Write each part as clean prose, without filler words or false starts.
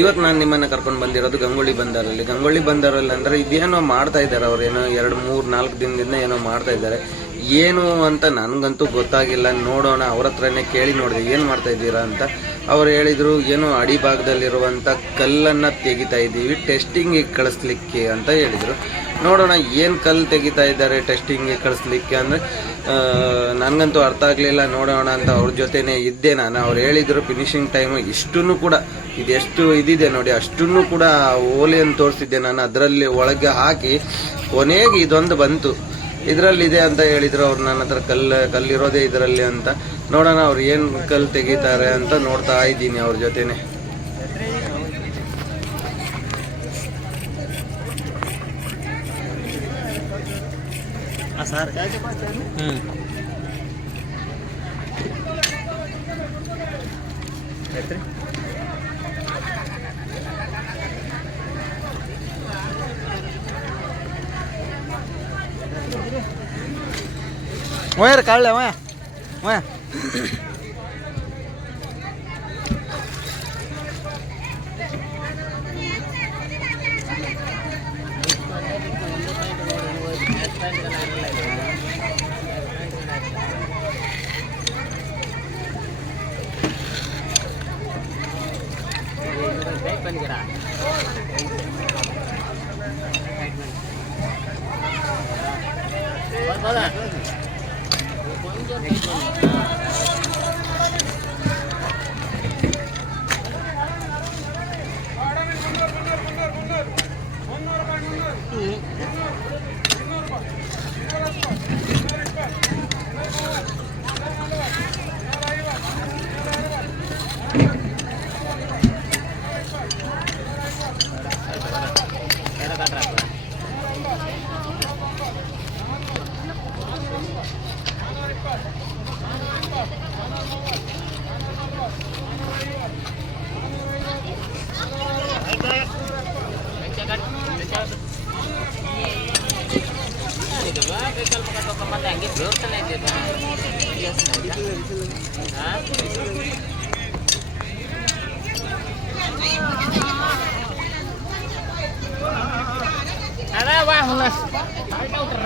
ಇವತ್ತು ನಾನು ನಿಮ್ಮನ್ನು ಕರ್ಕೊಂಡು ಬಂದಿರೋದು ಗಂಗೊಳ್ಳಿ ಬಂದರಲ್ಲಿ ಅಂದರೆ ಇದೇನೋ ಮಾಡ್ತಾ ಇದ್ದಾರೆ ಅವ್ರು, ಏನೋ 2-3-4 ದಿನದಿಂದ ಏನೋ ಮಾಡ್ತಾ ಇದ್ದಾರೆ. ಏನು ಅಂತ ನನಗಂತೂ ಗೊತ್ತಾಗಿಲ್ಲ. ನೋಡೋಣ, ಅವ್ರ ಹತ್ರನೇ ಕೇಳಿ ನೋಡಿದೆ ಏನು ಮಾಡ್ತಾ ಇದ್ದೀರಾ ಅಂತ. ಅವ್ರು ಹೇಳಿದರು ಏನೋ ಅಡಿಭಾಗದಲ್ಲಿರುವಂಥ ಕಲ್ಲನ್ನು ತೆಗಿತಾ ಇದ್ದೀವಿ ಟೆಸ್ಟಿಂಗಿಗೆ ಕಳಿಸ್ಲಿಕ್ಕೆ ಅಂತ ಹೇಳಿದರು. ನೋಡೋಣ ಏನು ಕಲ್ಲು ತೆಗಿತಾ ಇದ್ದಾರೆ ಟೆಸ್ಟಿಂಗಿಗೆ ಕಳಿಸ್ಲಿಕ್ಕೆ ಅಂದರೆ ನನಗಂತೂ ಅರ್ಥ ಆಗಲಿಲ್ಲ. ನೋಡೋಣ ಅಂತ ಅವ್ರ ಜೊತೆನೇ ಇದ್ದೆ ನಾನು. ಅವ್ರು ಹೇಳಿದರು ಫಿನಿಶಿಂಗ್ ಟೈಮು ಇಷ್ಟನ್ನು ಕೂಡ ಇದೆಷ್ಟು ಇದಿದೆ ನೋಡಿ ಅಷ್ಟನ್ನು ಕೂಡ ಓಲೆಯನ್ನು ತೋರಿಸಿದ್ದೆ ನಾನು. ಅದರಲ್ಲಿ ಒಳಗೆ ಹಾಕಿ ಕೊನೆಗೆ ಇದೊಂದು ಬಂತು, ಇದರಲ್ಲಿದೆ ಅಂತ ಹೇಳಿದರು ಅವ್ರು. ನನ್ನ ಹತ್ರ ಕಲ್ಲಿರೋದೇ ಇದರಲ್ಲಿ ಅಂತ. ನೋಡೋಣ ಅವ್ರು ಏನು ಕಲ್ಲು ತೆಗಿತಾರೆ ಅಂತ ನೋಡ್ತಾ ಇದ್ದೀನಿ ಅವ್ರ ಜೊತೆನೆ. Sir Where Carla, where?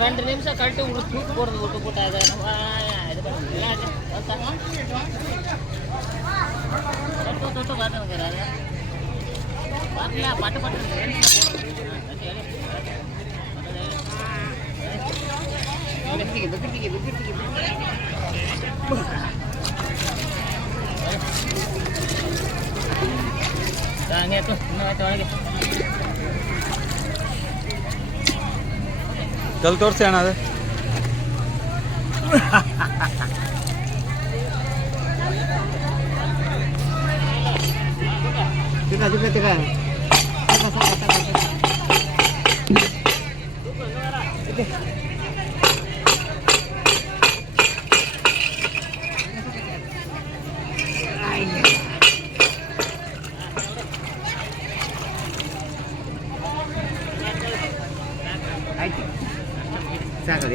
రెండు నిమిషాలు కట్టి చూడకూడదు ఉట్టుకుంటా పట్టు పట్టు कल तोर्से अಣ್ಣ ಅದು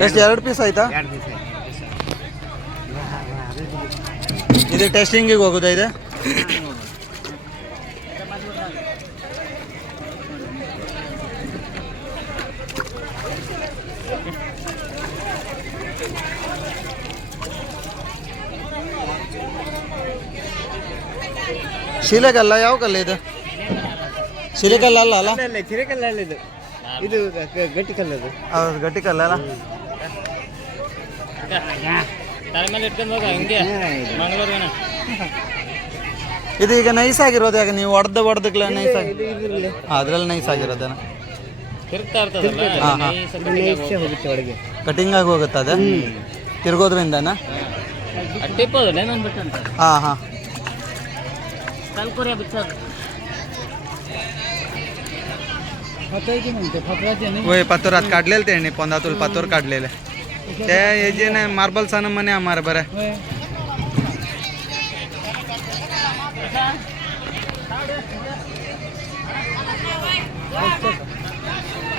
ಎಷ್ಟು 2 ಪೀಸ್ ಆಯ್ತಾ? ಇದು ಟೆಸ್ಟಿಂಗಿಗೆ ಹೋಗೋದಾ ಇದೆ? ಶಿಲೆಕಲ್ಲ, ಯಾವ ಕಲ್ಲ ಇದು? ಶಿಲೆಕಲ್ಲ ಅಲ್ಲ ಅಲ್ಲ, ಚಿರಕಲ್ಲ ಇದು, ಇದು ಗಟ್ಟಿ ಕಲ್ಲದು. ಹೌದು, ಗಟ್ಟಿ ಕಲ್ಲ ಅಲ್ಲ. ಇದು ಈಗ ನೈಸ್ ಆಗಿರೋದು, ಯಾಕೆ ನೀವು ಹೊಡೆದಕ್ಲ ನೈಸ್ ಆಗಿ ಅದ್ರಲ್ಲಿ ನೈಸ್ ಆಗಿರೋದೇನ? ಕಟಿಂಗ್ ಆಗಿ ಹೋಗುತ್ತೆ ಅದೇ ತಿರ್ಗೋದ್ರಿಂದನ? ಹಾಂ ಹಾಂ. वही पत्थर हाथ काट लेते हैं, पंदा तुल पत्थर काट ले ये जे ने मार्बल सन मने हमारे बरे